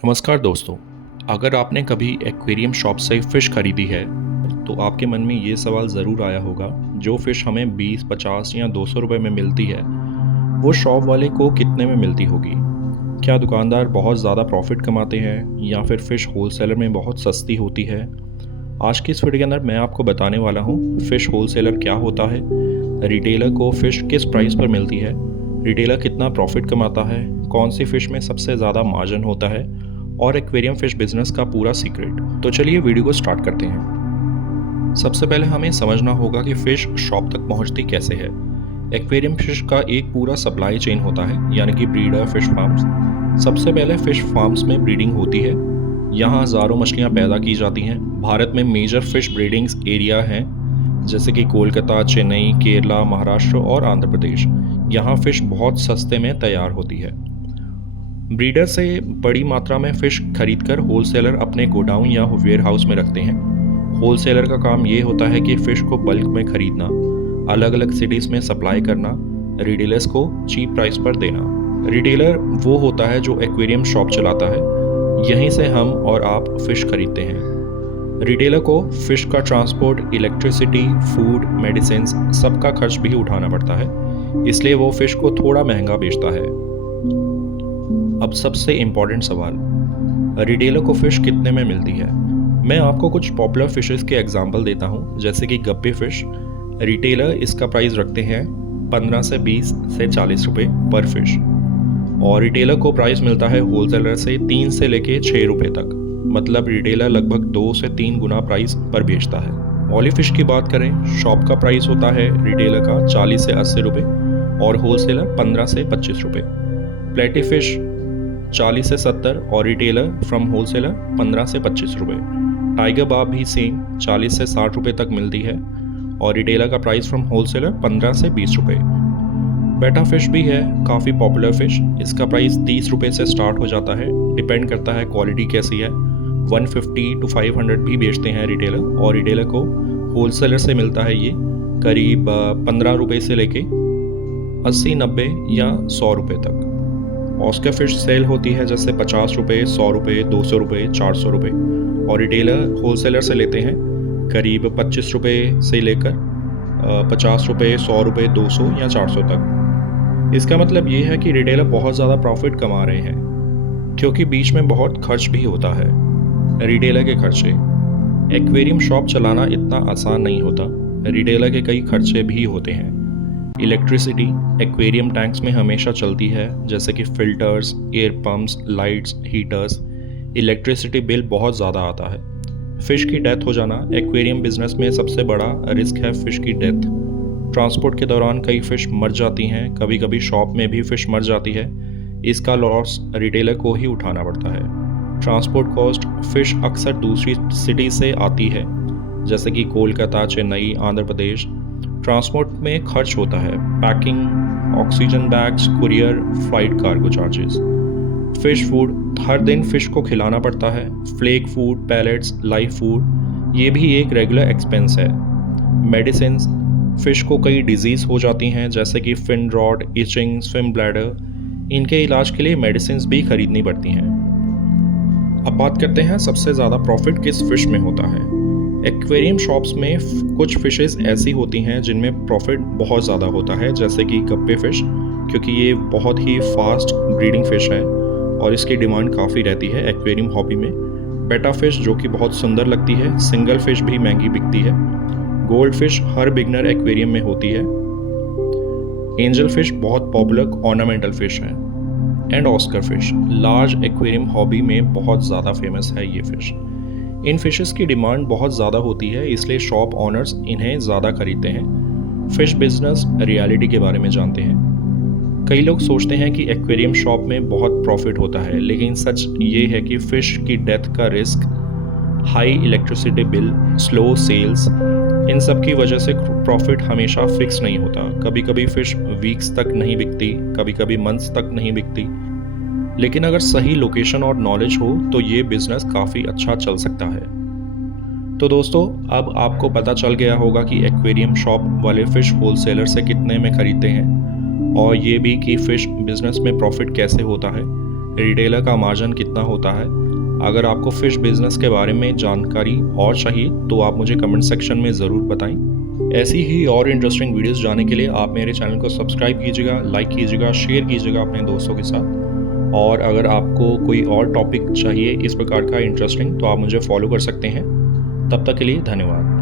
नमस्कार दोस्तों। अगर आपने कभी एक्वेरियम शॉप से फ़िश खरीदी है तो आपके मन में ये सवाल ज़रूर आया होगा, जो फ़िश हमें 20, 50 या 200 रुपए में मिलती है वो शॉप वाले को कितने में मिलती होगी। क्या दुकानदार बहुत ज़्यादा प्रॉफिट कमाते हैं या फिर फ़िश होलसेलर में बहुत सस्ती होती है। आज की इस वीडियो के अंदर मैं आपको बताने वाला हूँ फ़िश होलसेलर क्या होता है, रिटेलर को फ़िश किस प्राइस पर मिलती है, रिटेलर कितना प्रॉफिट कमाता है, कौन सी फ़िश में सबसे ज़्यादा मार्जिन होता है और एक्वेरियम फ़िश बिज़नेस का पूरा सीक्रेट। तो चलिए वीडियो को स्टार्ट करते हैं। सबसे पहले हमें समझना होगा कि फ़िश शॉप तक पहुंचती कैसे है। एक्वेरियम फ़िश का एक पूरा सप्लाई चेन होता है, यानी कि ब्रीडर, फ़िश फार्म्स। सबसे पहले फ़िश फार्म्स में ब्रीडिंग होती है। यहाँ हज़ारों मछलियाँ पैदा की जाती हैं। भारत में मेजर फ़िश ब्रीडिंग्स एरिया हैं, जैसे कि कोलकाता, चेन्नई, केरला, महाराष्ट्र और आंध्र प्रदेश। यहाँ फ़िश बहुत सस्ते में तैयार होती है। ब्रीडर से बड़ी मात्रा में फ़िश खरीदकर होलसेलर अपने गोडाउन या वेयर हाउस में रखते हैं। होलसेलर का काम ये होता है कि फ़िश को बल्क में खरीदना, अलग अलग सिटीज़ में सप्लाई करना, रिटेलर्स को चीप प्राइस पर देना। रिटेलर वो होता है जो एक्वेरियम शॉप चलाता है, यहीं से हम और आप फ़िश खरीदते हैं। रिटेलर को फ़िश का ट्रांसपोर्ट, इलेक्ट्रिसिटी, फूड, मेडिसिन सबका खर्च भी उठाना पड़ता है, इसलिए वो फ़िश को थोड़ा महंगा बेचता है। अब सबसे इम्पॉर्टेंट सवाल, रिटेलर को फ़िश कितने में मिलती है। मैं आपको कुछ पॉपुलर फ़िशेस के एग्जांपल देता हूँ, जैसे कि गप्पी फ़िश। रिटेलर इसका प्राइस रखते हैं 15 से 20 से 40 रुपये पर फिश, और रिटेलर को प्राइस मिलता है होलसेलर से 3 से लेके 6 रुपये तक। मतलब रिटेलर लगभग 2 से 3 गुना प्राइस पर बेचता है। मॉली फ़िश की बात करें, शॉप का प्राइस होता है रिटेलर का 40 से 80 रुपये और होलसेलर 15 से 25 रुपये। प्लेटी फ़िश 40 से 70 और रिटेलर फ्रॉम होलसेलर 15 से 25 रुपये। टाइगर बार्ब भी सेम 40 से 60 रुपये तक मिलती है और रिटेलर का प्राइस फ्रॉम होलसेलर 15 से 20 रुपये। बेटा फ़िश भी है काफ़ी पॉपुलर फ़िश, इसका प्राइस 30 रुपये से स्टार्ट हो जाता है, डिपेंड करता है क्वालिटी कैसी है। 150 to 500 भी बेचते हैं रिटेलर, और रिटेलर को होलसेलर से मिलता है ये करीब 15 रुपये से लेके 80, 90 या 100 रुपये तक। ऑस्कर फ़िश सेल होती है जैसे 50 रुपये, 100 रुपये, 200 रुपये, 400 रुपये, और रिटेलर होलसेलर से लेते हैं करीब 25 रुपये से लेकर 50 रुपये, 100 रुपये, 200 या 400 तक। इसका मतलब ये है कि रिटेलर बहुत ज़्यादा प्रॉफिट कमा रहे हैं, क्योंकि बीच में बहुत खर्च भी होता है। रिटेलर के खर्चे, एक्वेरियम शॉप चलाना इतना आसान नहीं होता, रिटेलर के कई खर्चे भी होते हैं। इलेक्ट्रिसिटी एक्वेरियम टैंक्स में हमेशा चलती है, जैसे कि filters, air pumps, lights, heaters. Electricity bill बहुत ज़्यादा आता है। फ़िश की डेथ हो जाना, एक्वेरियम बिजनेस में सबसे बड़ा रिस्क है फ़िश की डेथ। ट्रांसपोर्ट के दौरान कई फ़िश मर जाती हैं, कभी कभी शॉप में भी फ़िश मर जाती है, इसका लॉस रिटेलर को ही उठाना पड़ता है। ट्रांसपोर्ट कॉस्ट, फ़िश अक्सर दूसरी सिटी से आती है, जैसे कि कोलकाता, चेन्नई, आंध्र प्रदेश। ट्रांसपोर्ट में खर्च होता है, packing, oxygen bags, courier, flight cargo charges. Fish food, हर दिन फ़िश को खिलाना पड़ता है, flake food, pellets, live food, ये भी एक रेगुलर एक्सपेंस है। मेडिसिन, फ़िश को कई डिजीज़ हो जाती हैं, जैसे कि fin rot, itching, swim bladder, इनके इलाज के लिए मेडिसिन भी खरीदनी पड़ती हैं। अब बात करते हैं सबसे ज़्यादा प्रॉफिट किस फ़िश में होता है। एक्वेरियम शॉप्स में कुछ फ़िशेस ऐसी होती हैं जिनमें प्रॉफिट बहुत ज़्यादा होता है, जैसे कि गप्पे फ़िश, क्योंकि ये बहुत ही फास्ट ब्रीडिंग फ़िश है और इसकी डिमांड काफ़ी रहती है एक्वेरियम हॉबी में। बेटा फ़िश जो कि बहुत सुंदर लगती है, सिंगल फ़िश भी महंगी बिकती है। गोल्ड फ़िश हर बिगनर एक्वेरियम में होती है। एंजल फ़िश बहुत पॉपुलर ऑर्नामेंटल फ़िश है। And Oscar fish large aquarium hobby में बहुत ज़्यादा फेमस है ये फ़िश। इन फिशेस की डिमांड बहुत ज़्यादा होती है, इसलिए शॉप ओनर्स इन्हें ज़्यादा खरीदते हैं। फ़िश बिजनेस रियलिटी के बारे में जानते हैं। कई लोग सोचते हैं कि एक्वेरियम शॉप में बहुत प्रॉफिट होता है, लेकिन सच ये है कि फ़िश की डेथ का risk, high electricity bill, slow sales, इन सब की वजह से प्रॉफिट हमेशा फिक्स नहीं होता। कभी कभी फ़िश वीक्स तक नहीं बिकती, कभी कभी मंथ्स तक नहीं बिकती, लेकिन अगर सही लोकेशन और नॉलेज हो तो ये बिज़नेस काफ़ी अच्छा चल सकता है। तो दोस्तों, अब आपको पता चल गया होगा कि एक्वेरियम शॉप वाले फ़िश होलसेलर से कितने में ख़रीदते हैं, और ये भी कि फ़िश बिज़नेस में प्रॉफिट कैसे होता है। रिटेलर का मार्जिन कितना होता है। अगर आपको फ़िश बिज़नेस के बारे में जानकारी और चाहिए तो आप मुझे कमेंट सेक्शन में ज़रूर बताएं। ऐसी ही और इंटरेस्टिंग वीडियोस जानने के लिए आप मेरे चैनल को सब्सक्राइब कीजिएगा, लाइक कीजिएगा, शेयर कीजिएगा अपने दोस्तों के साथ। और अगर आपको कोई और टॉपिक चाहिए इस प्रकार का इंटरेस्टिंग तो आप मुझे फॉलो कर सकते हैं। तब तक के लिए धन्यवाद।